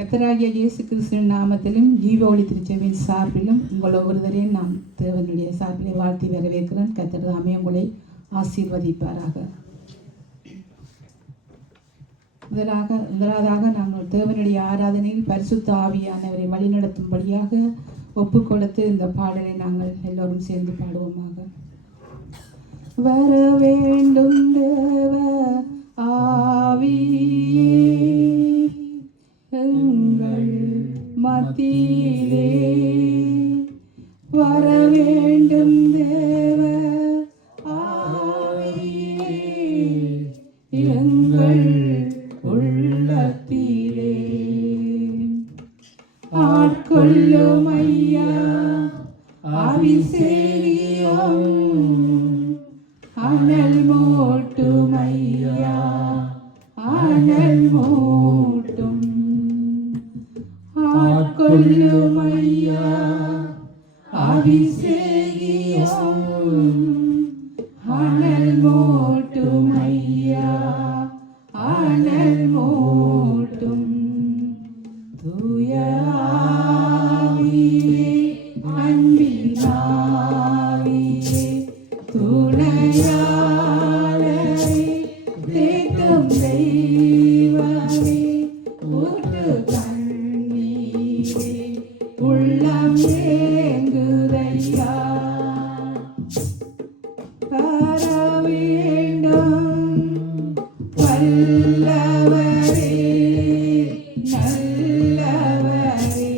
கர்த்தராகிய இயேசு கிறிஸ்துவின் நாமத்திலும் ஜீவ ஒளி திருச்சபையின் சார்பிலும் உங்கள் ஒவ்வொருவரையும் நான் தேவனுடைய சார்பிலே வாழ்த்தி வரவேற்கிறேன். கர்த்தர் தாமே உங்களை ஆசீர்வதிப்பாராக. முதலாவதாக நாங்கள் தேவனுடைய ஆராதனையில் பரிசுத்த ஆவியானவரை வழிநடத்தும்படியாக ஒப்பு கொடுத்து இந்த பாடலை நாங்கள் எல்லோரும் சேர்ந்து பாடுவோமாக. வர வேண்டும் தேவ ஆவியே எங்கள் மத்தியிலே, வர வேண்டும் தேவ ஆவியே எங்கள் உள்ளத்திலே, ஆட்கொள்ளும் ஐயா அபிஷேகம், அனல் மூட்டும் ஐயா அனல் மூட்டும், ஆட்கொள்ளும் ஐயா அபிஷேகம், அனல் மூட்டும் ஐயா அனல் மூட்டும். தூய ஆவியே அன்பினாவியே துணையாளரே தேற்றும் தெய்வமே ஊற்று கண்ணீரே உள்ளம் ஏங்குதையா, வர வேண்டும் வல்லவரே நல்லவரே,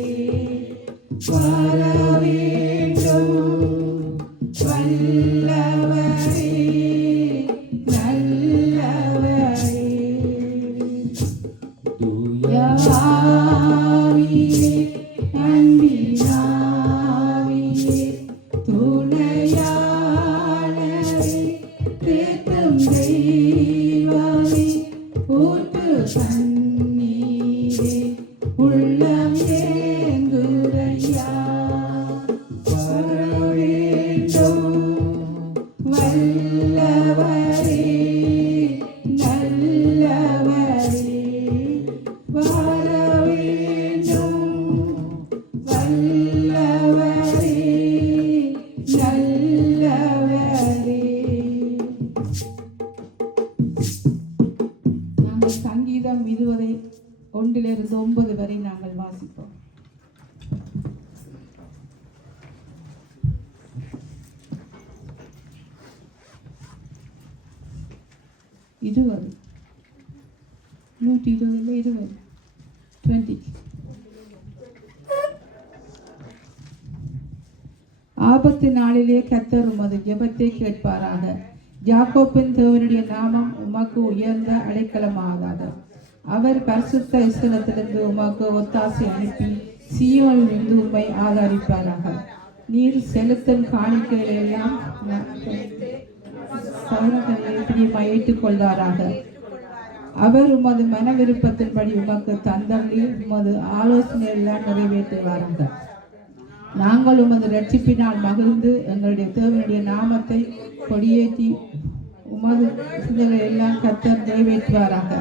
வர வேண்டும் வல்லவரே நல்லவரே. தூய ஆவியே அன்பினாவியே துணையாளரே தேற்றும் தெய்வமே ஊற்று கண்ணீரே உள்ளம் ஏங்குதையா, வர வேண்டும் வல்லவரே நல்லவரே, வர வேண்டும் வல்லவரே நல்லவரே. நாங்கள் சங்கீதம் 20:1-9 வரை நாங்கள் வாசிப்போம். இது 20. ஆபத்து நாளிலே கர்த்தர் உமது ஜெபத்தை கேட்பாராக. யாக்கோபின் தேவனுடைய நாமம் உமக்கு உயர்ந்த அடைக்கலமாகாத. அவர் பரிசுத்த ஸ்தலத்திலிருந்து உமக்கு ஒத்தாசை அனுப்பி சீயோனிலிருந்து உம்மை ஆதரிப்பாராக. நீர் செலுத்தும் காணிக்கைகளை எல்லாம் ஏற்றுக்கொள்வாராக. அவர் உமது மன விருப்பத்தின்படி உமக்கு தந்தள்ளி உமது ஆலோசனை எல்லாம் நிறைவேற்றுவாராக. நாங்கள் உமது ரட்சிப்பினால் மகிழ்ந்து எங்களுடைய தேவனுடைய நாமத்தை கொடியேற்றி உமது சிந்தனை எல்லாம் கர்த்தர் நிறைவேற்றுவாராக.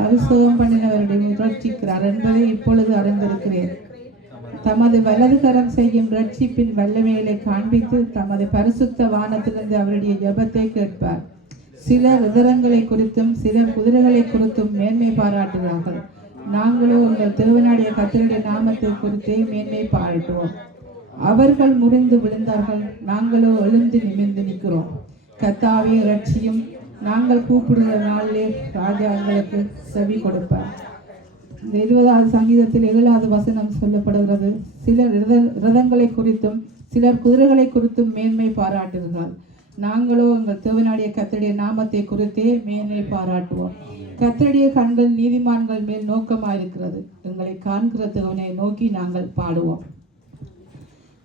அபிஷேகம் பண்ணினவருடைய ரட்சிக்கிறார் என்பதை இப்பொழுது அறிந்திருக்கிறேன். தமது வலது கரம் செய்யும் ரட்சிப்பின் வல்லமைகளை காண்பித்து தமது பரிசுத்த வானத்திலிருந்து அவருடைய ஜெபத்தை கேட்பார். சிலர் உதரங்களை குறித்தும் சிலர் குதிரைகளை குறித்தும் மேன்மை பாராட்டுகிறார்கள். நாங்களோ உங்கள் தேவனுடைய கர்த்தருடைய நாமத்தை குறித்தே மேன்மை பாராட்டுவோம். அவர்கள் முறிந்து விழுந்தார்கள், நாங்களோ எழுந்து நிமிர்ந்து நிற்கிறோம். கர்த்தாவே ரட்சியும், நாங்கள் கூப்பிடுகிற நாளிலே ராஜா எங்களுக்கு செவி கொடுப்பார். இந்த 20வது சங்கீதத்தில் 7வது வசனம் சொல்லப்படுகிறது. சிலர் ரதங்களை குறித்தும் சிலர் குதிரைகளை குறித்தும் மேன்மை பாராட்டுகிறார்கள். நாங்களோ எங்கள் தேவனுடைய கர்த்தருடைய நாமத்தை குறித்தே மேன்மை பாராட்டுவோம். கர்த்தருடைய கண்கள் நீதிமான்கள் மேல் நோக்கமாயிருக்கிறது. எங்களை காண்கிற தேவனை நோக்கி நாங்கள் பாடுவோம்.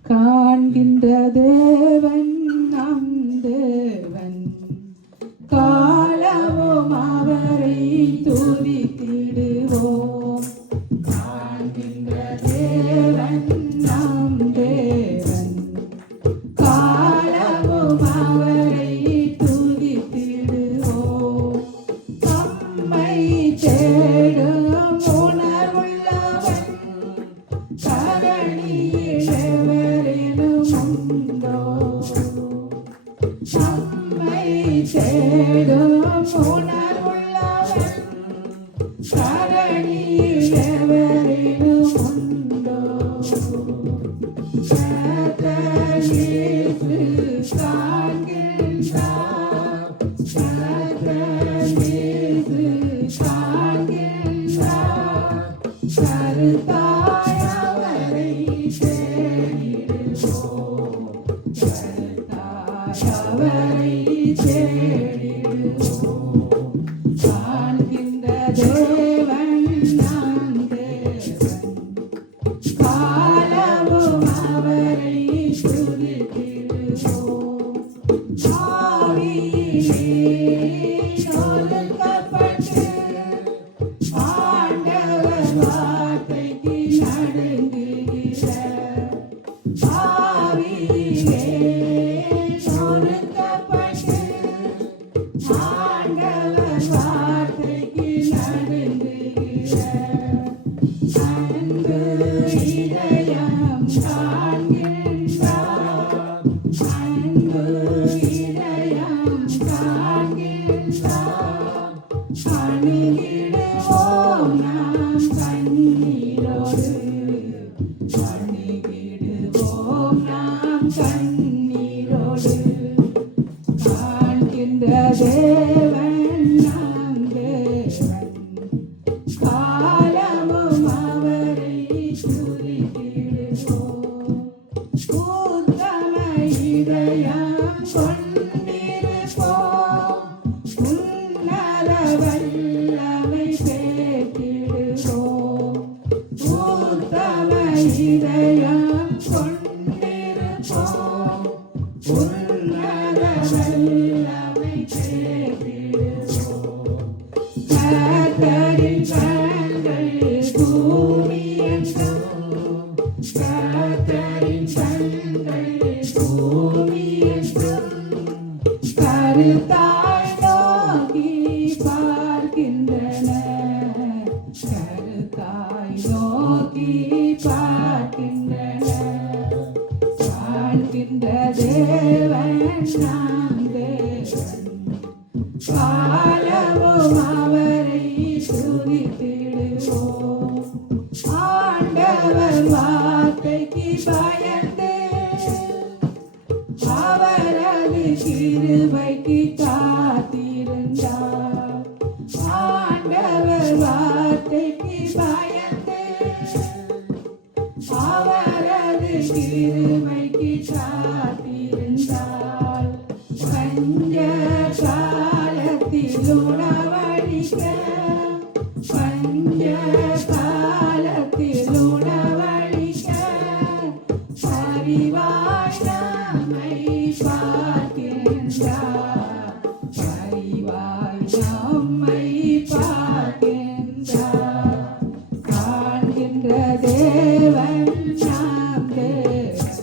காண்கின்ற தேவன் நம் தேவன், காலமும் அவரை துதித்திடுவோம். காண்கின்ற தேவன் நம் தேவன், காலமும் அவரை துதித்திடுவோம். தம்மை தேடும் தரணியில் எவரேனும் உண்டோ? கர்த்தர் இயேசு காண்கின்றார். கர்த்தர் இயேசு காண்கின்றார். கருத்தாய் அவரை தேடிடுவோம். கருத்தாய் அவரை தேடிடுவோம். காண்கின்ற தேவன் நாம் தேவன். காலமும் அவரை துதித்திடுவோம். ஆவியிலே ஒருக்கப்பட்டு ஆண்டவர் வார்த்தைக்கு நடுங்குகிற. ஆவியிலே ஒருக்கப்பட்டு ஆண்டவர் வார்த்தைக்கு நடுங்குகிற. அன்பு இதயம் காண்கின்றார். அன்பு இதயம் காண்கின்றார். அணுகிடுவோம் நாம் கண்ணீரோடு. அணுகிடுவோம் நாம் கண்ணீரோடு. காண்கின்ற தேவன் நாம் தேவன். காலமும் அவரை துதித்திடுவோம். உத்தம இதயம் கொண்டிருப்போம். உன்னத வல்லமை பெற்றிடுவோம். உத்தம இதயம் கொண்டிருப்போம். உன்னத வல்லமை பெற்றிடுவோம். கர்த்தரின் கண்கள் பூமியெங்கும். கர்த்தரின் கண்கள் பூமியெங்கும். கருத்தாய் நோக்கி பார்க்கின்றன. கருத்தாய் நோக்கி பார்க்கின்றன. காண்கின்ற தேவன் நாம் தேவன். காலமும் அவரை துதித்திடுவோம். ஆண்டவர் வார்த்தைக்கு பயந்து அவரது கிருபைக்கு காத்திருந்தார். ஆண்டவர் வார்த்தைக்கு பயந்து அவரது கிருபைக்கு காத்திருந்தார். பஞ்ச காலத்தில் உணவளிக்க. பஞ்ச காலத்தில் உணவளிக்க. பரிவாய் நம்மை பார்க்கின்றார். பரிவாய் நம்மை பார்க்கின்றார். காண்கின்ற தேவன் நாம் தேவன்.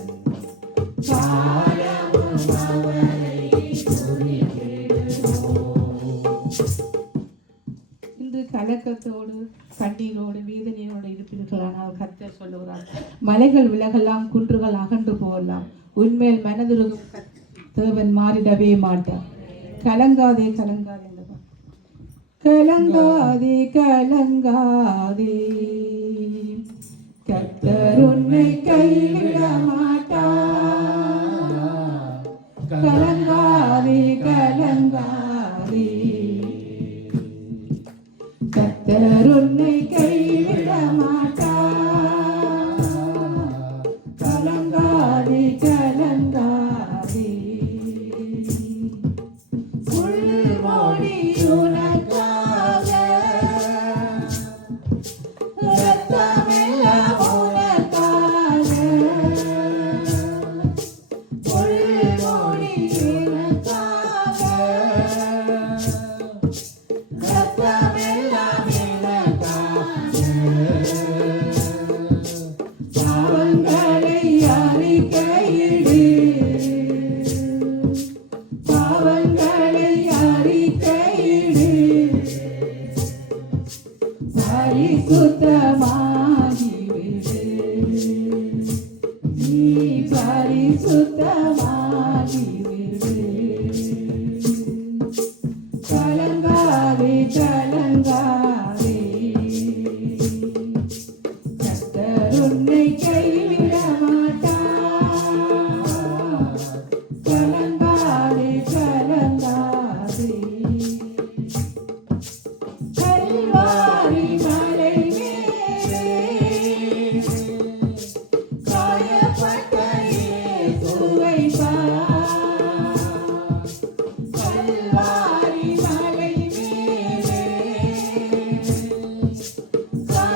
காலமும் அவரை துதித்திடுவோம். இன்று கலக்கத்தோடு கண்ணீரோடு வேதனையோடு இருப்பீர்களானால் கர்த்தர் சொல்லுகிறார், மலைகள் விலகலாம், குன்றுகள் அகன்று போகலாம், உன்மேல் மனதுருகும் தேவன் மாறிடவே மாட்டார். கலங்காதே கலங்காதே கலங்காதே கலங்காதே. கர்த்தர் உன்னை கைவிட மாட்டார். கலங்காதே கலங்காதே. கர்த்தர் உன்னை கைவிட மாட்டார். கலங்காதே கலங்காதே. உள்மொழி உனக்காக, இரத்தமெல்லாம் உனக்காக. உள்மொழி உனக்காக, இரத்தமெல்லாம் எனக்காக. பாவங்களை அறிக்கையிடு. பாவங்களை அறிக்கையிடு. பரிசுத்தமாகிவிடு. நீ பரிசுத்தமாகிவிடு. கலங்காதே கலங்காதே.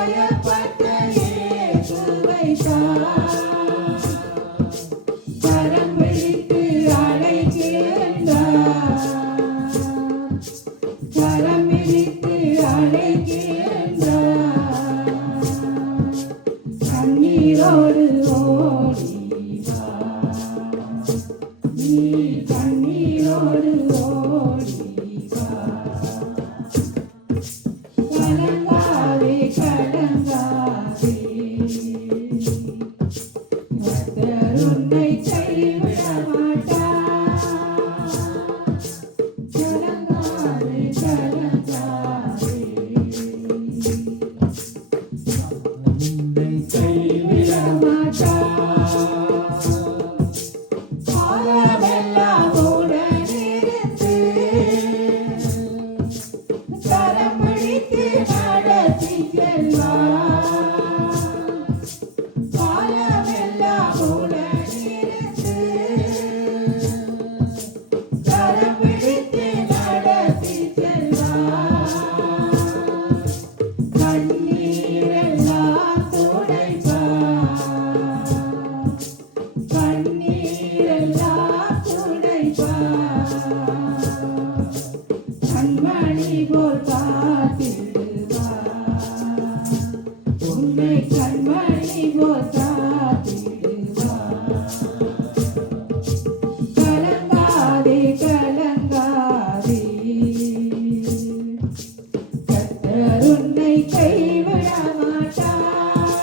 காயப்பட்ட இயேசுவை தான் கரம் பிடித்து அழைக்கின்றார், கரம் பிடித்து அழைக்கின்றார். கண்ணீரோடு ஓடி வா, நீ கண்ணீரோடு ஓடி வா. கலங்காதே கலங்காதே, கர்த்தர் உன்னை கைவிட மாட்டார். கலங்காதே கலங்காதே, உன்னை கைவிட மாட்டார். காலமெல்லாம் உடனிருந்து கரம் பிடித்து நடத்தி செல்வார். காலமெல்லாம் உடனிருந்து கரம் பிடித்து நடத்தி செல்வார். கண்ணீரெல்லாம் துடைப்பார், கண்ணீரெல்லாம் துடைப்பார். கண்மணி போல் காத்திடுவார், உன்னை கண்மணி போல் காத்திடுவார். கலங்காதே கலங்காதே, கர்த்தர் உன்னை கைவிட மாட்டார்.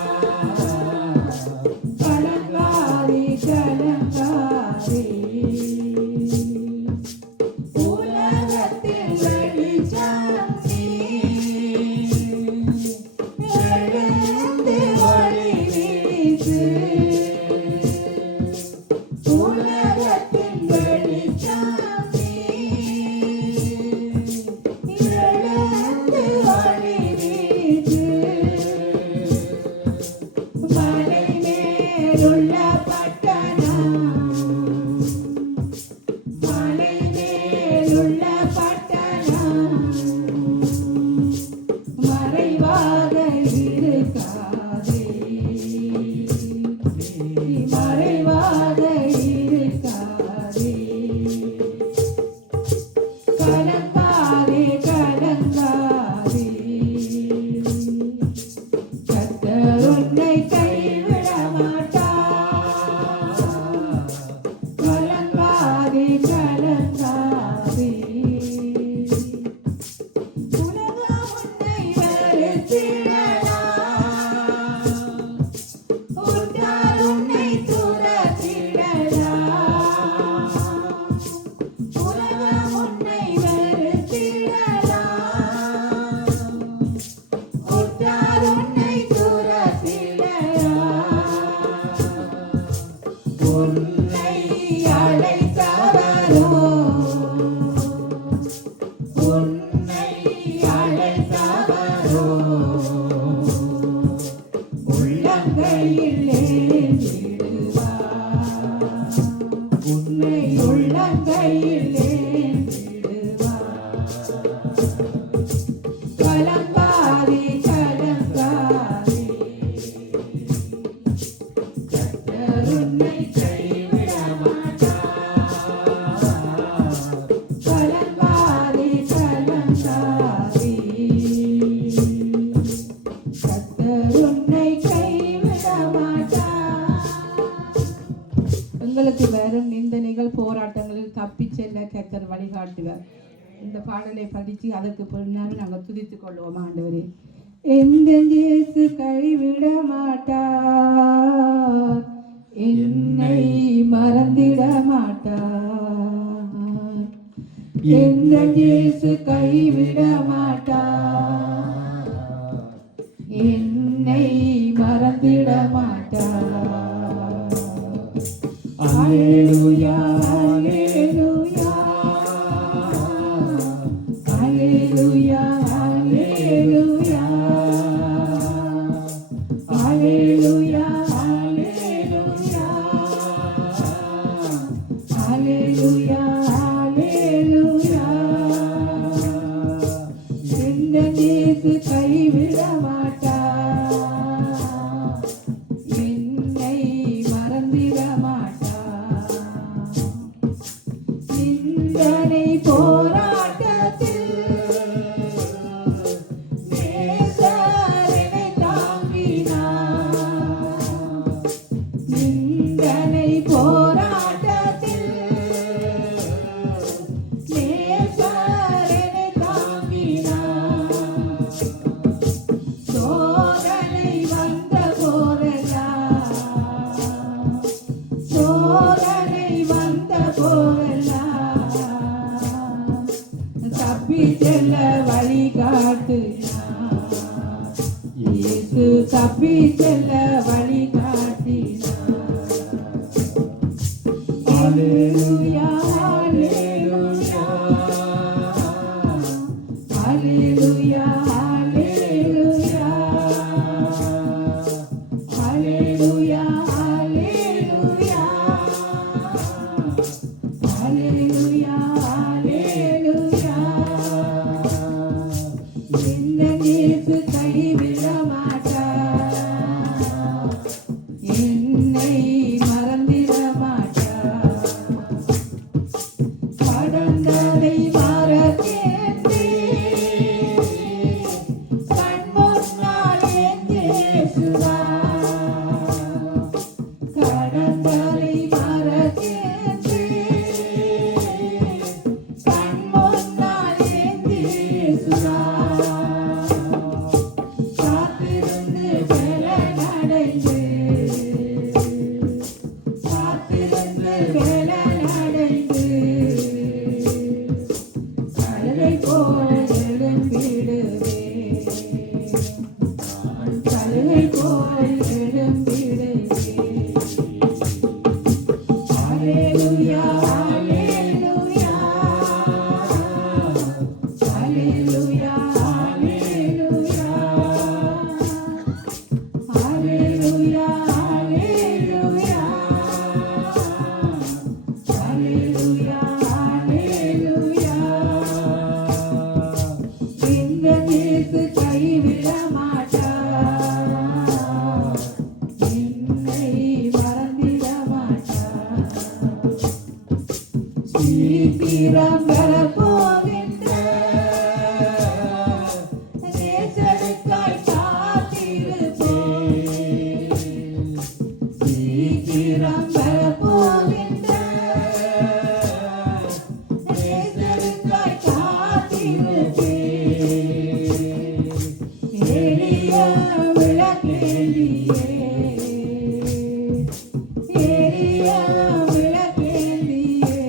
கலங்காதே கலங்காதே, உலகத்தில் வெளிச்சம் நீ, எழுந்து ஒளி வீசு. உலகத்தின் வெளிச்சம் நீ, எழுந்து ஒளி வீசு. மலை மேலுள்ள பட்டணம், மலை மேலுள்ள பட்டணம் மறைவாக இருக்காதே, மறைவாக இருக்காதே. கலங்காதே கலங்காதே, கர்த்தர் உன்னை கைவிட மாட்டார். கலங்காதே கலங்காதே, உலகம் உன்னை வெறுத்திடலாம், உற்றார் உன்னை துரத்திடலாம். உலகம் உன்னை வெறுத்திடலாம், உற்றார் உன்னை துரத்திடலாம். உன்னை அழைத்தவரோ, உன்னை அழைத்தவரோ உள்ளங்கையில் ஏந்திடுவார், உன்னை உள்ளங்கையில் ஏந்திடுவார். கலங்காதே கலங்காதே, கர்த்தர் உன்னை கைவிட மாட்டார். கலங்காதே கலங்காதே, கர்த்தர் உன்னை கைவிட மாட்டார். எங்களுக்கு வரும் நிந்தனைகள் போராட்டங்களில் தப்பிச் செல்ல கர்த்தர் வழிகாட்டுவார். இந்த பாடலை படித்து அதற்கு பின்னாடி நாங்கள் துதித்துக் கொள்வோம். ஆண்டவரே, எந்த இயேசு கைவிட மாட்டார், என்னை மறந்திட மாட்டார். எந்த இயேசு கைவிட மாட்டார், என்னை மறந்திட மாட்டார். அல்லேலூயா அல்லேலூயா அல்லேலூயா அல்லேலூயா அல்லேலூயா அல்லேலூயா அல்லேலூயா. எந்த இயேசு கைவிட மாட்டார், இயேசு தப்பி செல்ல வழி காட்டினார். அல்லேலூயா அல்லேலூயா அல்லேலூயா அல்லேலூயா அல்லேலூயா அல்லேலூயா அல்லேலூயா அல்லேலூயா. என்ன இயேசு கைவிட மாட்டார், என்னை மறந்திட மாட்டார். கடந்ததை மறந்தேன், கண் முன்னால் என் இயேசுதான். கடந்ததை மறந்தேன், கண் முன்னால் என் இயேசுதான். காத்திருந்து பலனடைந்து, காத்திருந்து பலனடைந்து, கழுதை போல் எழும்பிடுவேன், கழுதை போல் எழும்பிடுவேன். அல்லேலூயா அல்லேலூயா அல்லேலூயா அல்லேலூயா அல்லேலூயா அல்லேலூயா அல்லேலூயா. இந்த இயேசு கைவிட மாட்டார், என்னை மறந்திட மாட்டார். சீக்கிரம் வரப்போகின்ற நேசருக்காய் காத்திருப்பேன். சீக்கிரம் வரப்போகின்ற நேசருக்காய் காத்திருப்பேன். எளிய விளக்கேந்தியே, எளிய விளக்கேந்தியே,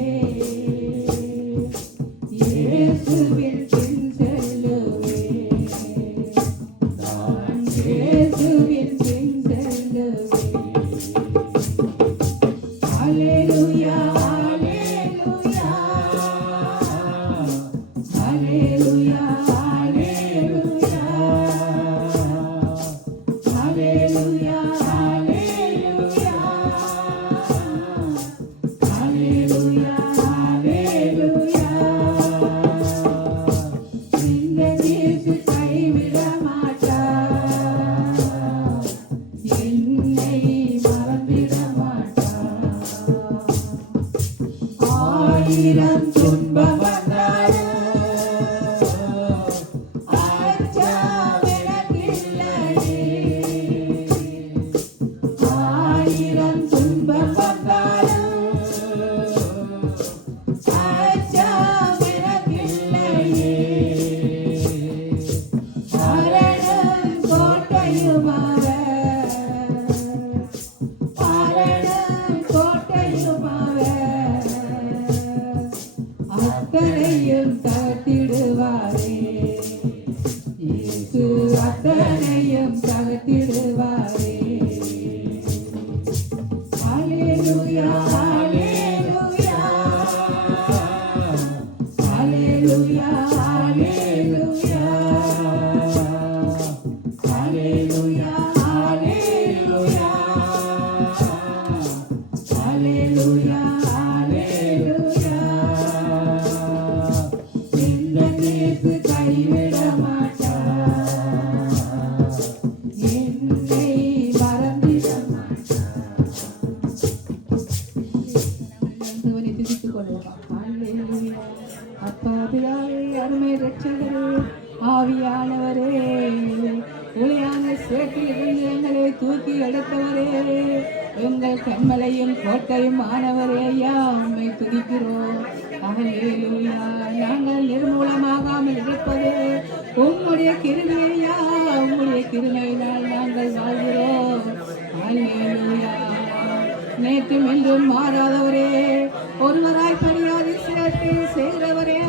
இயேசுவின் பின் செல்லுவேன், நான் இயேசுவின் பின் செல்லுவேன். அல்லேலூயா அல்லேலூயா அல்லேலூயா அல்லேலூயா அல்லேலூயா அல்லேலூயா அல்லேலூயா. இந்த இயேசு கைவிட மாட்டார், என்னை மறந்திட மாட்டார். ஆயிரம் துன்பம் வந்தாலும் அச்சம் எனக்கில்லையே. ஆயிரம் துன்பம் வந்தாலும் அச்சம் எனக்கில்லையே. மரணம் கோட்டையுமாக, மரணம் கோட்டையுமாக, அத்தனையும் தகர்த்திடுவாரே. இயேசு அத்தனையும் தகர்த்திடுவாரே. அல்லேலூயா அல்லேலூயா அல்லேலூயா அல்லேலூயா அல்லேலூயா அல்லேலூயா அல்லேலூயா அல்லேலூயா. இந்த இயேசு கைவிட மாட்டார், என்னை மறந்திட மாட்டார். ஆண்டவரை துதித்துக் கொள்வோம். அல்லேலூயா. அப்பா பிதாவே, அருமை இரட்சகரே, ஆவியானவரே, உளையான சேற்றில் இருந்து எங்களை தூக்கி எடுத்தவரே, எங்கள் கண்மலையும் கோட்டையும் ஆனவரே, ஐயா உம்மை துதிக்கிறோம். அல்லேலூயா. நாங்கள் நிர்மூலமாகாமல் இருப்பது உம்முடைய கிருபை ஐயா, உம்முடைய கிருபையினால் நாங்கள் வாழ்கிறோம். அல்லேலூயா. நேற்றும் இன்றும் மாறாதவரே, ஒருவராய் பணியாதி சிறத்தை செய்கிறவரே,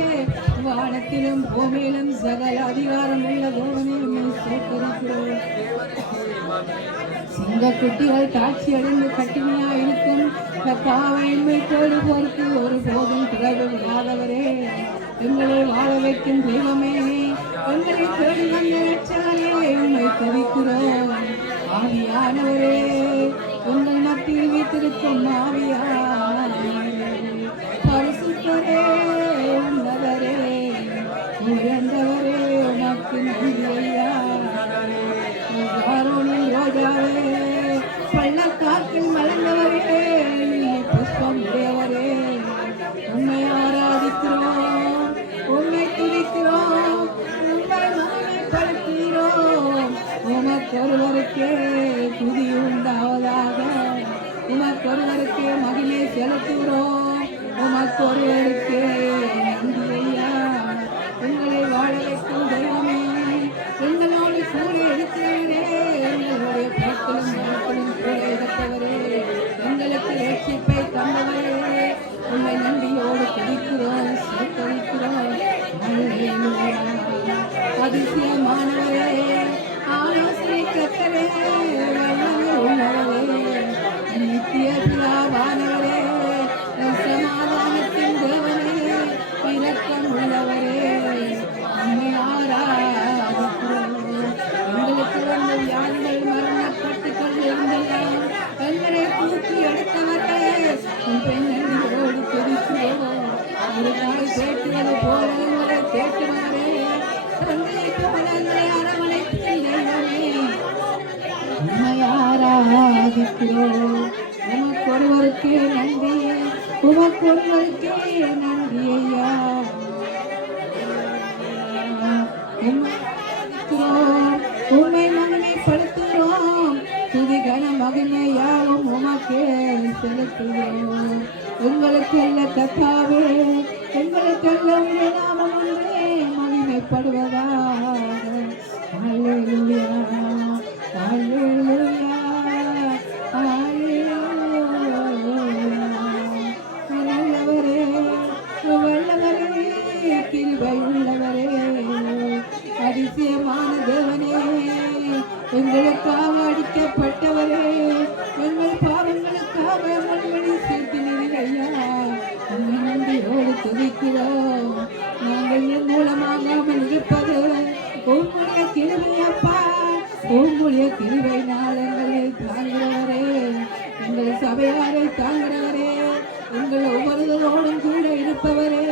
வானத்திலும் பூமியிலும் சகல அதிகாரம் உள்ள தேவனே, உம்மை கேட்டிருக்கிறோம். சிங்க குட்டிகள் தாட்சி அடைந்து கட்டினியா இருக்கும் கத்தாவை தேடுவோருக்கு ஒரு போதும் பிறகு விடாதவரே, எங்களை வாழ வைக்கும் தெய்வமே, எங்களை தேடி வந்த ரட்சகரே, உம்மை துதிக்கிறோம். ஆவியானவரே, உங்கள் மத்தியில் வீட்டிருக்கும் ஆவியானவரே, பரிசுத்தரே, உன்னதரே, உயர்ந்தவரே, உமக்கு நன்றி ஐயா. ஆரோனின் ரோஜாவே, பள்ளத்தாக்கில் மலர்ந்தவரே, புஷ்பம் உடையவரே, உம்மை ஆராதிக்கிறோம், உம்மை துதிக்கிறோம், உம்மை மகிமைப்படுத்துகிறோம். உமக்கொருவருக்கே துதி உண்டாவதாக, உமக்கொருவருக்கே மகிமை செலுத்துகிறோம், உமக்கொருவருக்கே நன்றி ஐயா. உங்களை வாழ வைக்கும் தெய்வமே, எங்களோடு கூட இருக்கிறவரே, எங்களுடைய பேக்களும் மரத்திலும் கூட இருப்பவரே, எங்களுக்கு ரட்சிப்பை தந்தவரே, உண்மை நன்றியோடு துதிக்கிறோம், சேர்த்தளிக்கிறோம். அதிசயமானவரே, ஆலோசனை கர்த்தரே, வல்லமை உள்ளவரே, நித்திய பிதாவானவரே, சமாதானத்தின் தேவனே, இரக்கம் உள்ளவரே, உம்மை ஆராதிக்கிறோம். எங்களுக்கு வந்த வியாதிகள் மரணப்பட்டுக் இருந்தெல்லாம் எங்களை தூக்கி எடுத்தவரே, உம்மை நன்றியோடு துதிக்கிறோம். ஒரு நாள் கேட்டுவது போல எங்களை கேட்டுவாரே, தந்தை போல எங்களை அரவணைக்கும் தெய்வமே, உம்மை ஆராதிக்கிறோம். உமக்கொருவருக்கே நன்றி, உமக்கொருவருக்கே நன்றி ஐயா. உம்மை மகிமைப்படுத்துகிறோம், துதிகன மகிமையாவும் உமக்கே செலுத்துகிறோம். உங்களுக்கல்ல கர்த்தாவே, எங்களுக்கல்ல உம்முடைய நாமம் ஒன்றே மகிமைப்படுவதாக. அல்லேலூயா, அல்லேலூயா, அல்லேலூயா. நல்லவரே, வல்லவரே, கிருபை உள்ளவரே, அதிசயமான தேவனே, எங்களுக்காக அடிக்கப்பட்டவரே, எங்கள் பாவங்களுக்காக முன்மணி சேர்த்தினீர் ஐயா. உம்மை நன்றியோடு துதிக்கிறோம். நாங்கள் என் மூலமாகாமல் இருப்பது உம்முடைய கிருபை அப்பா, உம்முடைய கிருபை நாளங்களை தாங்கிறவரே, எங்கள் சபையாரை தாங்கிறவரே, எங்கள் ஒவ்வொருவரோடும் கூட இருப்பவரே,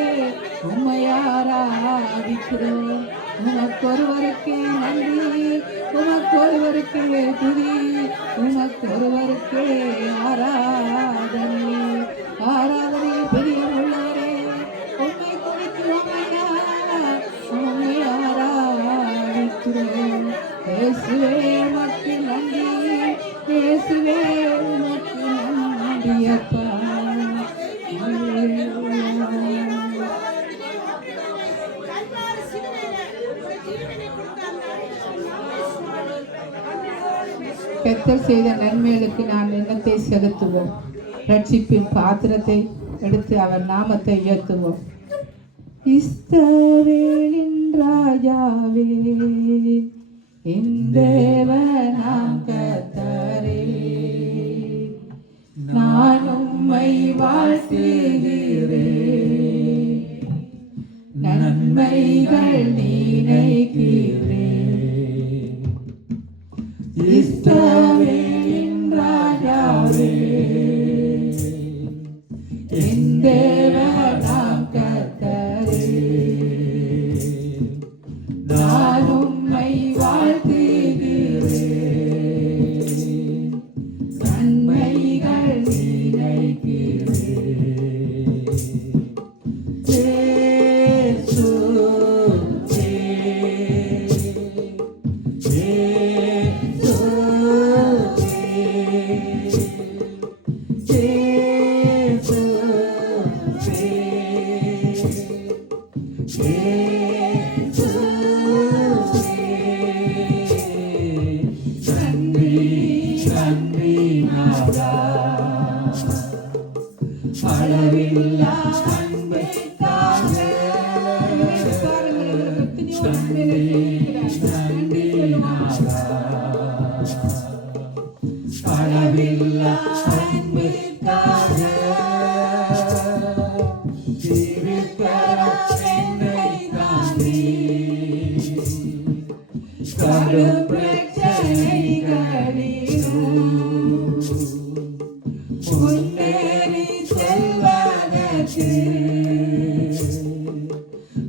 உம்மை ஆராதிக்கிறோம். உமக்கொருவருக்கே நன்றி, உமக்கொருவருக்கே துதி, உமக்கொருவருக்கே ஆராதனை. ஆராதனை பிரியமுள்ளவரே, உம்மை துதிக்கிறோம் ஐயா, உம்மை ஆராதிக்கிறோம். இயேசுவே உமக்கு நன்றி, இயேசுவே உமக்கு நன்றி அப்பா. கர்த்தர் செய்த நன்மைகளுக்கு நாம் எண்ணத்தை செலுத்துவோம். ரட்சிப்பின் பாத்திரத்தை எடுத்து அவர் நாமத்தை உயர்த்துவோம். இஸ்ரவேலின் ராஜாவே, என் தேவனாம் கர்த்தரே, நான் உம்மை வாழ்த்துகிறேன், நன்மைகள் நினைக்கிறேன். இஸ்ரவேலின் ராஜாவே, என் தேவனாம் கர்த்தரே, நான் உம்மை வாழ்த்துகிறேன், நன்மைகள் நினைக்கிறேன். அளவில்லா அன்புக்காக நன்றி அளவில்லா அன்புக்காக திருக்கரம் என்னை தாங்கி கடும் பிரச்சனைகளிலும் முன்னேறி செல்வதற்கு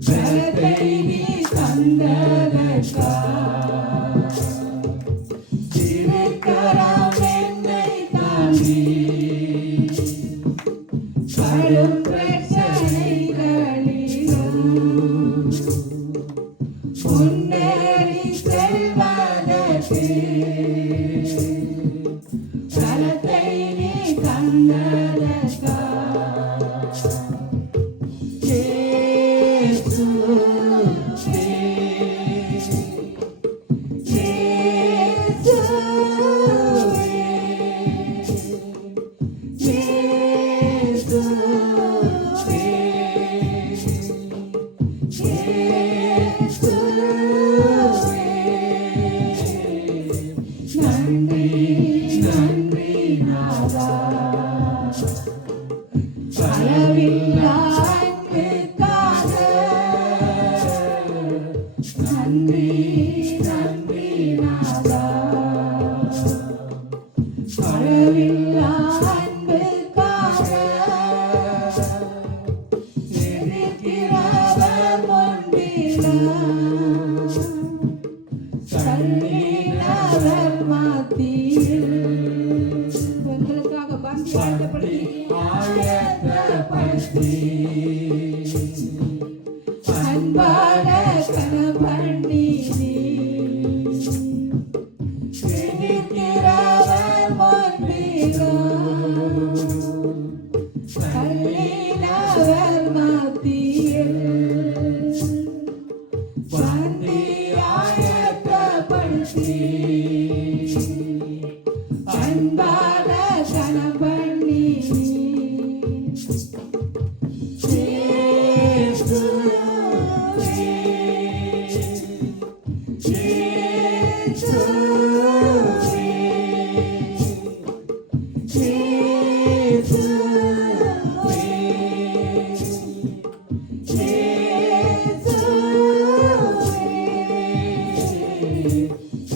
பலத்தை நீ தந்ததற்கா திருக்கரம் என்னை தாங்கி கடும் பிரச்சனைகளிலும் முன்னேறி செல்வதற்கு பலத்தை நீ தந்ததற்கா நன்றி நன்றி நாதா அளவில்லா அன்புக்காக நன்றி நன்றி நாதா அளவில்லா அன்புக்காக இருக்கிறவர் முன்பிலாம் சல்லினவர் மத்தியில் எங்களுக்காக பந்தி ஆயத்தப்படுத்தி அன்பான கணபண்ணி இருக்கிறவர் முன்பிலும் சல்லினவர் மத்தியில் பந்தி ஆயத்தப்படுத்தி அன்பான கணபண்ணி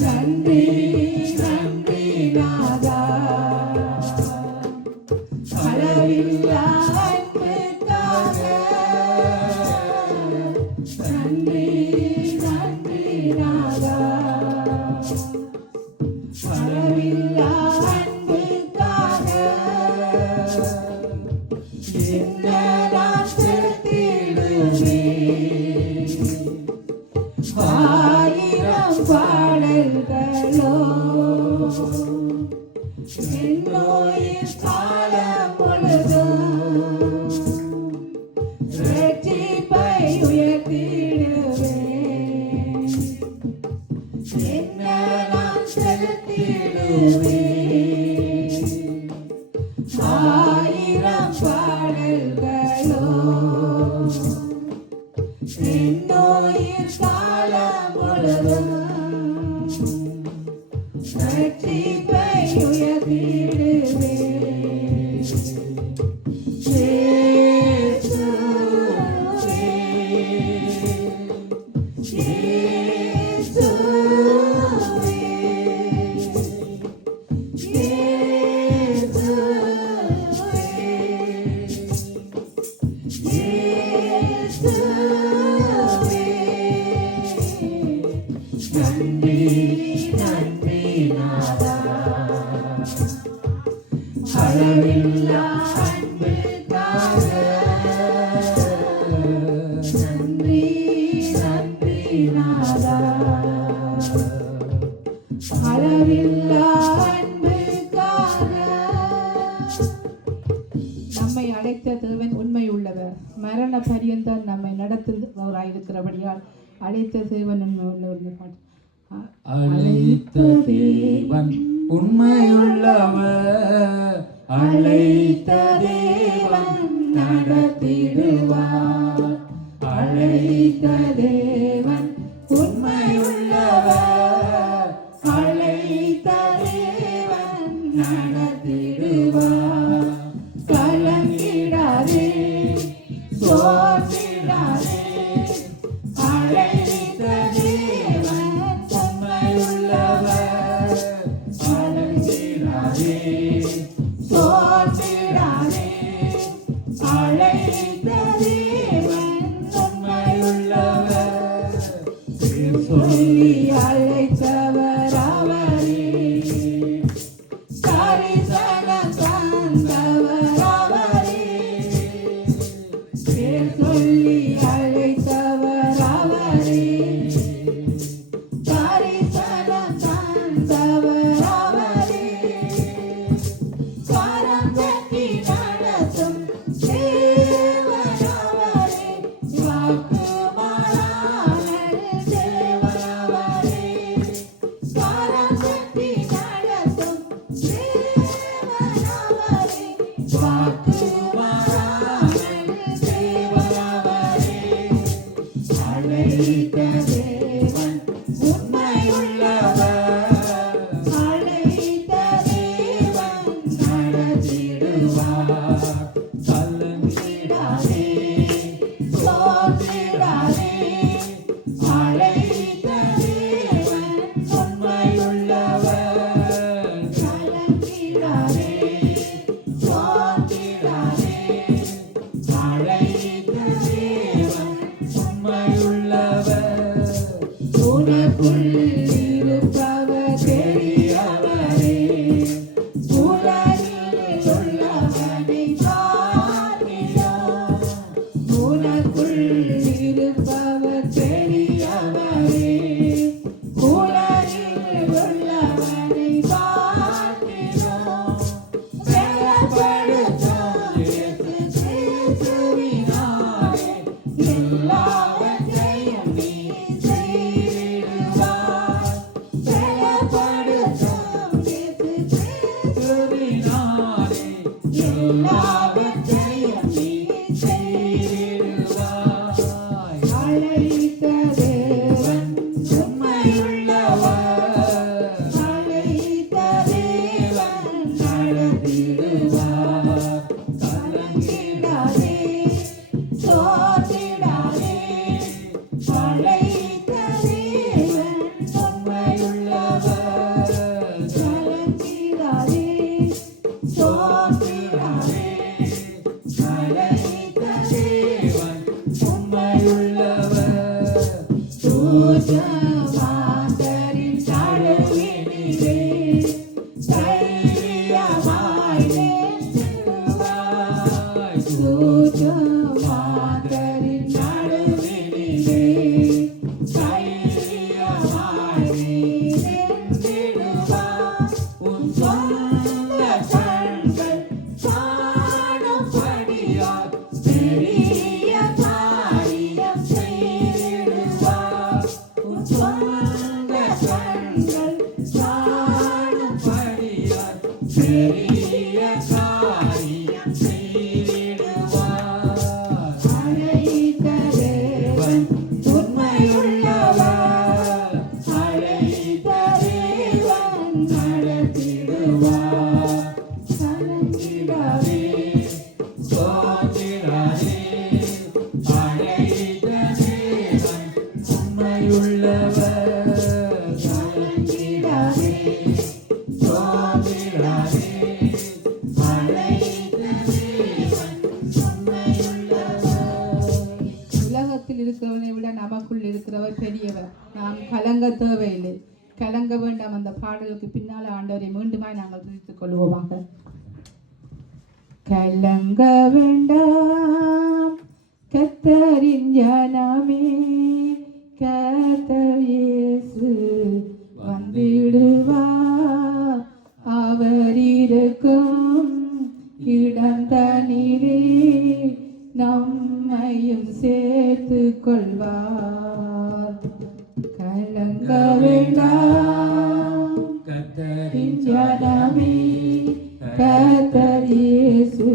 நன்றி நன்றி நாதா அளவில்லா அன்புக்காக நன்றி நன்றி நாதா அளவில்லா அன்புக்காக என்ன நான் செலுத்திடுவேன் ஆயிரம் பாடல்களோ என்னோயின் காலம் முழுதும் ரட்சிப்பை உயர்த்திடுவேன் என்ன நான் செலுத்திடுவேன் ஆயிரம் பாடல்களோ என்னோயின் காலம் முழுதும் ரட்சிப்பை உயர்த்திடுவேன் இயேசுவே இயேசுவே நன்றி நன்றி நாதா அளவில்லா அன்புக்காக நன்றி நன்றி நாதா அளவில்லா அன்புக்காக நம்மை அழைத்த தேவன் உண்மை உள்ளவர் மரண பரியந்தம் நம்மை நடத்துபவராயிருக்கிறபடியால் அழைத்த தேவன் உண்மை உள்ளவர் அழைத்த தேவன் உண்மையுள்ளவர் அழைத்த தேவன் நடத்திடுவார் அழைத்த தேவன் உண்மையுள்ளவர் அழைத்த தேவன் நடத்திடுவார். கலங்கிடாதே, சோர்ந்திடாதே, அழைத்த தேவன் உண்மையுள்ளவர். கலங்கிடாதே, சோர்ந்திடாதே, அழைத்த தேவன் உண்மையுள்ளவர். சொல்லி அழைத்தவர் அவரே, தரிசனம் தந்தவர் அவரே. பேர் சொல்லி அழைத்தவர் அவரே, தரிசனம் தந்தவர் அவரே. கரம் தட்டி நடத்தும் தேவன் அவரே, வாக்கு மாறாத தேவன் அவரே. கரம் தட்டி நடத்தும் தேவன் அவரே, வாக்கு மாறாத தேவன் அவரே. அழைத்த தேவன் உண்மையுள்ளவர். அழைத்த தேவன் நடத்திடுவார். கலங்கிடாதே, சோர்ந்திடாதே, அழைத்த தேவன் உண்மையுள்ளவர். கலங்கிடாதே, சோர்ந்திடாதே, அழைத்த தேவன் உண்மையுள்ளவர். உனக்குள் இருப்பவர் பெரியவரே, உலகில் உள்ளவனை பார்க்கிறோம். உனக்குள் இருப்பவர் பெரியவரே, உலகில் உள்ளவனை பார்க்கிறோம். பலப்படுத்தும் இயேசு கிறிஸ்துவினாலே எல்லாவற்றையும் நீ செய்திடுவாய். பலப்படுத்தும் இயேசு கிறிஸ்துவினாலே எல்லாவற்றையும் நீ செய்திடுவாய். அழைத்த தேவன் உண்மையுள்ளவர். அழைத்த தேவன் நடத்திடுவார். கலங்கிடாதே, சோர்ந்திடாதே, அழைத்த தேவன் உண்மையுள்ளவர். கலங்கிடாதே, சோர்ந்திடாதே, அழைத்த தேவன் உண்மையுள்ளவர். சூட்சமாந்தரின் நடுவினிலே தைரியமாய் நின்றிடுவாய். சூட்சமாந்தரின் நடுவினிலே தைரியமாய் நின்றிடுவாய். உன் சொந்த கண்கள் காணும்படியாய் பெரிய காரியம் செய்திடுவார். உன் சொந்த கண்கள் காணும்படியாய் பெரிய காரியம் செய்திடுவார். அழைத்த தேவன் உண்மையுள்ளவர். அழைத்த தேவன் நடத்திடுவார். கலங்கிடாதே, சோர்ந்திடாதே, அழைத்த தேவன் உண்மையுள்ளவர். கலங்கிடாதே, சோர்ந்திடாதே, அழைத்த தேவன் உண்மையுள்ளவர். உலகத்தில் இருக்கிறவனை விட நமக்குள் இருக்கிறவர் பெரியவர். நாம் கலங்க தேவையில்லை. கலங்க வேண்டாம். அந்த பாடலுக்கு பின்னால் ஆண்டவரை மீண்டுமாய் நாங்கள் துதித்துக் கொள்வோமாக. கலங்க வேண்டாம் கர்த்தரின் ஜனமே, கர்த்தர் இயேசு வந்திடுவார். அவர் இருக்கும் இடம் தனிலே நம்மையும் சேர்த்து கொள்வார். கலங்க வேண்டாம் கர்த்தரின் ஜனமே, கர்த்தர் இயேசு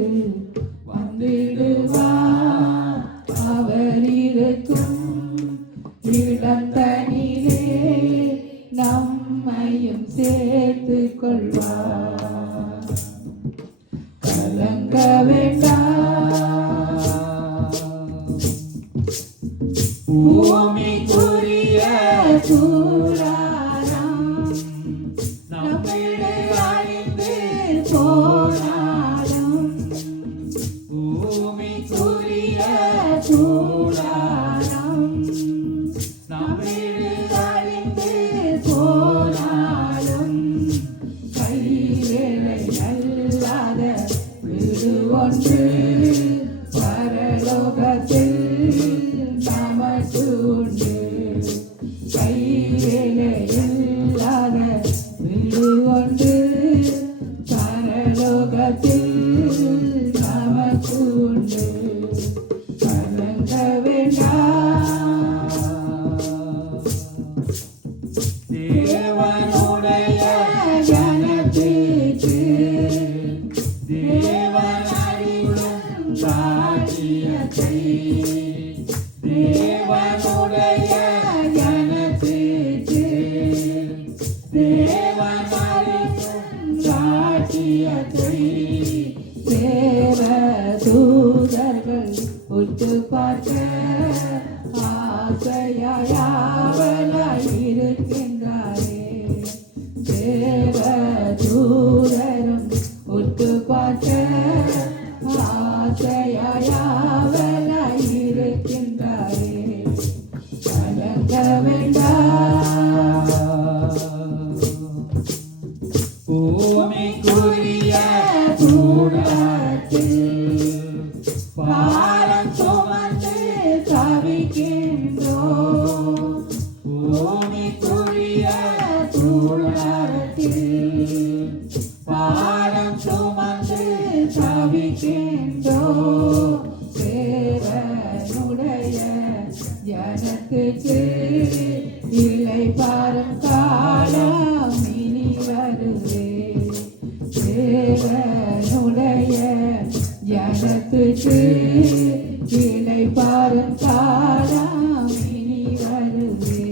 வந்திடுவார். அவர் இருக்கும் இடம் தனிலே நம்மையும் சேர்த்து கொள்வார். வேண்டாம். பூமிக்குரிய கூடாரம் நம்மிடை அழிந்து போனாலும், பூமிக்குரிய கூடாரம் நம்மிடை அழிந்து போனாலும், கைவேலை அல்லாத வீடு ஒன்று பரலோகத்தில் நமக்கு உண்டு. கைவேலை இல்லாத வீடு ஒன்று பரலோகத்தில் நமக்கு உண்டு. கலங்க வேண்டாம். தேவனுடைய ஜனத்திற்கு தேவன் அளிக்கும் ராஜ்யத்தை, தேவனுடைய ஜனத்திற்கு தேவன் அளிக்கும் ராஜ்யத்தை, தேவ தூதர்கள் உற்று பார்க்க ஆசையாய் ஆவலாய் இருக்கின்றாரே. தேவ தூதரும் உற்று பார்க்க ஆசையாய் ஆவலாய் இருக்கின்றாரே. கலங்க வேண்டாம். பூமிக்குரிய கூடாரத்தில் பாரம் சுமந்து தவிக்கின்றோம். பூமிக்குரிய கூடாரத்தில் பாரம் சுமந்து தவிக்கின்றோம். தேவனுடைய ஜனத்துக்கு இல்லை பாரும் காலம் இனி வருவே. தேவனுடைய ஜனத்துக்கு இல்லை பாரும் காலம் இனி வருவே.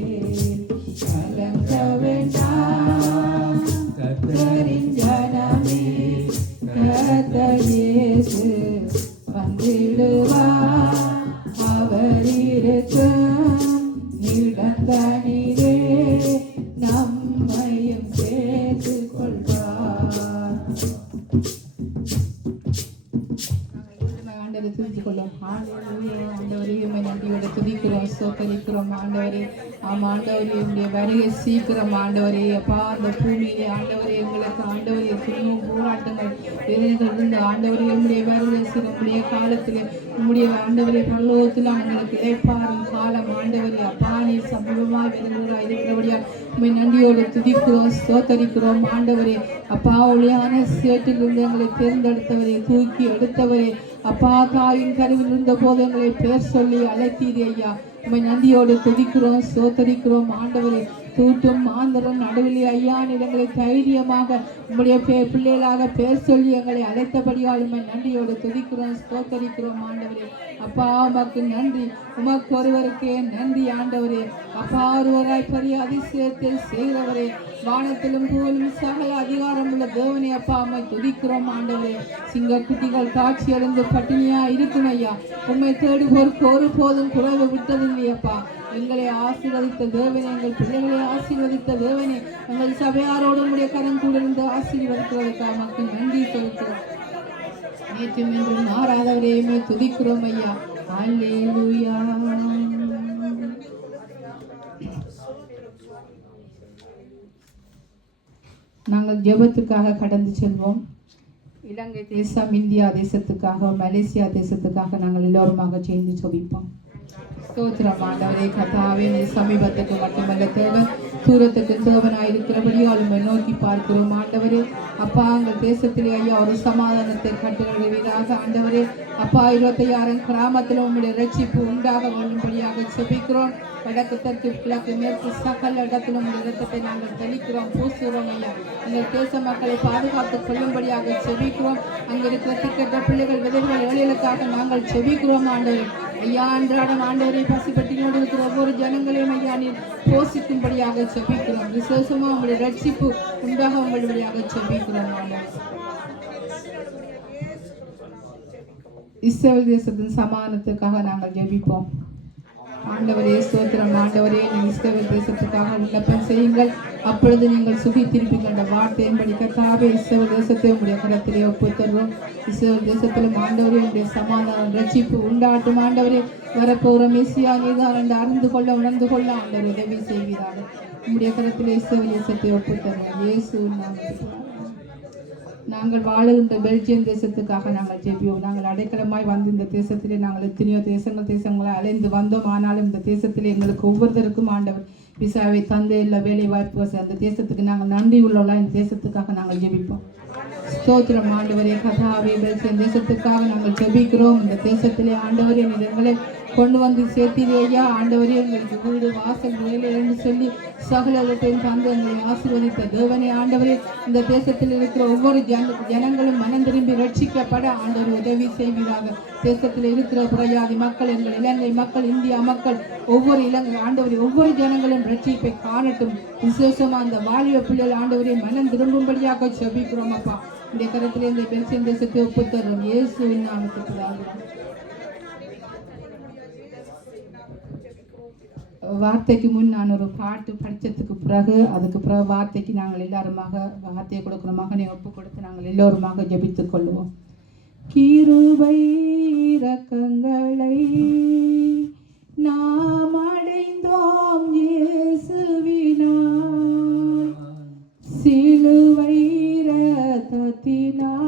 கலங்க வேண்டாம். கர்த்தரின் ஜனமே, கர்த்தர் இயேசு வந்திடுவார். அவர் இருக்கும் இடந்தனிலே நம்மையும் சேர்த்துக் கொள்வார். ஆண்டவரை துதித்துக் கொள்ளும். ஆண்டவரே உம்மை நன்றியோடு துதிக்கிறோம், ஸ்தோத்தரிக்கிறோம் ஆண்டவரே. ஆமா ஆண்டவரே, உங்களுடைய வருகை சீக்கிரம் ஆண்டவரே. அப்பா, அந்த பூமியிலே ஆண்டவரே எங்களுக்கு ஆண்டவரே எத்தனையோ போராட்டங்கள் வேதனைகள் இருந்த ஆண்டவரே, உங்களுடைய வருகை உங்களுடைய காலத்திலே உங்களுடைய ஆண்டவரே பரலோகத்தில் எங்களுக்கு இளைப்பாறும் காலம் ஆண்டவரே. அப்பா, நீர் சமூகமாக விரும்புகிறாய் இருக்கிறபடியால் உண்மை நன்றியோடு துதிக்கிறோம், ஸ்தோத்தரிக்கிறோம் ஆண்டவரே. அப்பா, ஒளியான சேற்றிலிருந்து எங்களை தேர்ந்தெடுத்தவரே, தூக்கி எடுத்தவரே. அப்பா, தாயின் கருவில் இருந்த போது எங்களை பேர் சொல்லி அழைத்தீரே ஐயா. உண்மை நன்றியோடு துதிக்கிறோம், ஸ்தோத்தரிக்கிறோம் ஆண்டவரே. தூட்டும் மாந்தரும் நடுவிலே ஐயா எங்களை தைரியமாக உங்களுடைய பிள்ளைகளாக பேர் சொல்லி எங்களை அழைத்தபடியால் உண்மை நன்றியோடு துதிக்கிறோம், ஸ்தோத்தரிக்கிறோம் ஆண்டவரே. அப்பா, உமக்கு நன்றி, உமக்கு ஒருவருக்கே நன்றி ஆண்டவரே. அப்பா, ஒருவராய் பெரிய அதிசயத்தை செய்தவரே, வானத்திலும் பூவிலும் சகல அதிகாரம் உள்ள தேவனே. அப்பா, உம்மை துதிக்கிறோம் ஆண்டவரே. சிங்க குட்டிகள் காட்சி அடைந்து பட்டினியா இருக்கும் ஐயா. உம்மை தேடுவோருக்கு ஒருபோதும் குறைவு விட்டதில்லையப்பா. எங்களை ஆசீர்வதித்த தேவனே, எங்கள் பிள்ளைகளை ஆசீர்வதித்த தேவனே, எங்கள் சபையாரோடு உடைய கரம் கூட இருந்து ஆசீர்வதிக்கிறதுக்காக மக்கள் நன்றி செலுத்துகிறோம். நேற்றும் இன்றும் மாறாதவரையுமே துதிக்கிறோம் ஐயா. அல்லேலூயா. நாங்கள் ஜெபத்துக்காக கடந்து செல்வோம். இலங்கை தேசம், இந்தியா தேசத்துக்காக, மலேசியா தேசத்துக்காக நாங்கள் எல்லோருமாக சேர்ந்து ஜெபிப்போம். ஸ்தோத்திரம் ஆண்டவரே. கர்த்தாவே, சமீபத்துக்கு மட்டுமல்ல தேவன், தூரத்துக்கு தேவனாயிருக்கிறபடியால் உம்மை நோக்கி பார்க்கிறோம் ஆண்டவரே. அப்பா, எங்கள் தேசத்திலே ஐயா ஒரு சமாதானத்தை கட்டுவீராக ஆண்டவரே. அப்பா, 25,000 கிராமத்தில் உங்களுடைய ரட்சிப்பு உண்டாக வேண்டும்படியாக செபிக்கிறோம். வடக்கு, தெற்கு, கிழக்கு, மேற்கு சகல இடத்திலும் உங்களுடைய இரத்தத்தை நாங்கள் தெளிக்கிறோம், பூசுகிறோம் ஐயா. எங்கள் தேச மக்களை பாதுகாத்துக் கொள்ளும்படியாக செபிக்கிறோம். அங்கே இருக்கிற திக்கற்ற பிள்ளைகள், விதவைகள், ஏழைகளுக்காக நாங்கள் செபிக்கிறோம் ஆண்டவரே. ஐயா, அன்றாடம் ஆண்டவரை பசிப்பட்டினோடு இருக்கிற ஒவ்வொரு ஜனங்களையும் ஐயா நீர் போஷிக்கும்படியாக செபிக்கிறோம். விசேஷமா உங்களுடைய ரட்சிப்பு உண்டாக உங்களுடையாக செபிக்கிறோம் ஆண்டவரே. இஸ்ரவேல் தேசத்தின் சமாதானத்துக்காக நாங்கள் ஜெபிப்போம். ஆண்டவரே ஸ்தோத்திரம். ஆண்டவரே, நீங்கள் இஸ்ரவேல் தேசத்துக்காக விண்ணப்பம் செய்யுங்கள், அப்பொழுது நீங்கள் சுகித்திருப்பீர்கள் என்ற வார்த்தையின்படி கர்த்தாவே இஸ்ரவேல் தேசத்தை உங்களுடைய கரத்திலே ஒப்புத்தருவோம். இஸ்ரவேல் தேசத்திலும் ஆண்டவரே உங்களுடைய சமாதானம் ரட்சிப்பு உண்டாட்டும். ஆண்டவரே, வரப்போகிற மெசியா நீதான் என்று அறிந்து கொள்ள உணர்ந்து கொள்ள ஆண்டவர் உதவி செய்கிறார்கள். உங்களுடைய கரத்திலே இஸ்ரவேல் தேசத்தை ஒப்புத்தருவோம். இயேசுவின் நாமத்தில் நாங்கள் வாழுகின்ற பெல்ஜியம் தேசத்துக்காக நாங்கள் ஜெபியோம். நாங்கள் அடைக்கலமாய் வந்து இந்த தேசத்திலே நாங்கள் எத்தனையோ தேசங்களை அலைந்து வந்தோம். ஆனாலும் இந்த தேசத்திலே எங்களுக்கு ஒவ்வொருத்தருக்கும் ஆண்டவர் விசாவை தந்தை இல்லை வேலை வாய்ப்பு அந்த தேசத்துக்கு நாங்கள் நன்றி உள்ளோம்லாம். இந்த தேசத்துக்காக நாங்கள் ஜெபிப்போம். ஸ்தோத்திரம் ஆண்டவரே. கதாவே பெல்ஜியம் தேசத்துக்காக நாங்கள் ஜெபிக்கிறோம். இந்த தேசத்திலே ஆண்டவரே நீர் எங்களை கொண்டு வந்து சேர்த்தீரையா. ஆண்டவரே, எங்களுக்கு வீடு வாசல் வேலை என்று சொல்லி சகலத்தையும் தந்து எங்களை ஆசீர்வதித்த தேவனே, ஆண்டவரே இந்த தேசத்தில் இருக்கிற ஒவ்வொரு ஜனங்களும் மனம் திரும்பி ரட்சிக்கப்பட ஆண்டவர் உதவி செய்வீராக. தேசத்தில் இருக்கிற புறஜாதி மக்கள், எங்கள் இலங்கை மக்கள், இந்தியா மக்கள், ஒவ்வொரு இலங்கை ஆண்டவரே ஒவ்வொரு ஜனங்களும் ரட்சிப்பை காணட்டும். விசேஷமா அந்த வாலிப பிள்ளைகள் ஆண்டவரே மனம் திரும்பும்படியாக ஜெபிக்கிறோம் அப்பா. இந்த கரத்திலே இந்த பெல்ஜியம் தேசத்தை ஒப்புத்தரும் இயேசுவின் நாமத்தில். வார்த்தைக்கு முன் நான் ஒரு பாட்டு படித்ததுக்கு பிறகு அதுக்கு பிறகு வார்த்தைக்கு நாங்கள் எல்லாருமாக வார்த்தையை கொடுக்குற மகனை ஒப்பு கொடுத்து நாங்கள் எல்லோருமாக ஜெபித்துக் கொள்வோம். கிருபை இரக்கங்களை நாம் அடைந்தோம் இயேசுவினால், சிலுவை இரத்தத்தினால்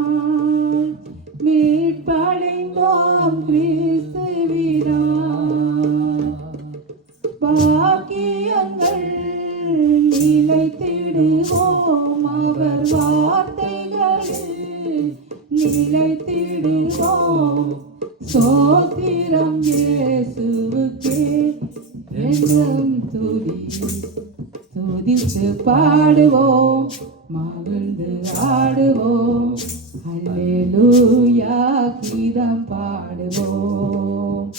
மீட்படைந்தோம் கிறிஸ்துவினால். பாக்கியங்கள் நிலைத்திடுவோம் அவர் வார்த்தைகளில் நிலைத்திடுவோம். சோத்திரம் இயேசுவுக்கே என்றும் துதித்து பாடுவோம், மகிழ்ந்து ஆடுவோம், அல்லேலூயா கீதம் பாடுவோம்,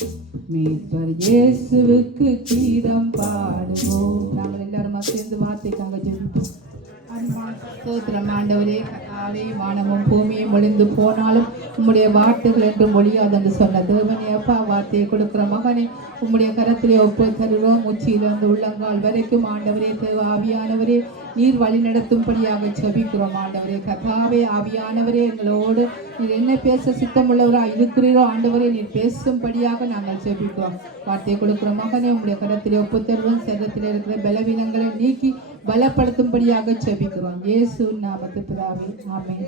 மீட்பர் இயேசுவுக்கு கீதம் பாடுவோம். நாங்கள் எல்லாரும் சேர்ந்து வார்த்தைக்காக ஜெபிப்போம். ஸ்தோத்திரம் ஆண்டவரே. கர்த்தாவே, வானமும் பூமியும் ஒளிந்து போனாலும் உம்முடைய வார்த்தைகள் என்றும் ஒழியாது என்று சொன்ன தேவனே அப்பா, வார்த்தையை கொடுக்கிற மகனை உம்முடைய கரத்திலே ஒப்பு தருவோம். உச்சியிலிருந்து உள்ளங்கால் வரைக்கும் ஆண்டவரே தேவ ஆவியானவரே நீர் வழி நடத்தும்படியாக ஜெபிக்கிறோம். ஆண்டவரே கர்த்தாவே, ஆவியானவரே எங்களோடு நீர் என்ன பேச சித்தமுள்ளவராக இருக்கிறீரோ ஆண்டவரே நீர் பேசும்படியாக நாங்கள் ஜெபிக்கிறோம். வார்த்தையை கொடுக்கிற மகனை உம்முடைய கரத்திலே ஒப்பு தருவோம். சரீரத்தில் இருக்கிற பலவீனங்களை நீக்கி பலப்படுத்தும்படியாக ஜெபிக்கிறோம். இயேசு நாமத்தில் பிதாவே, ஆமென்.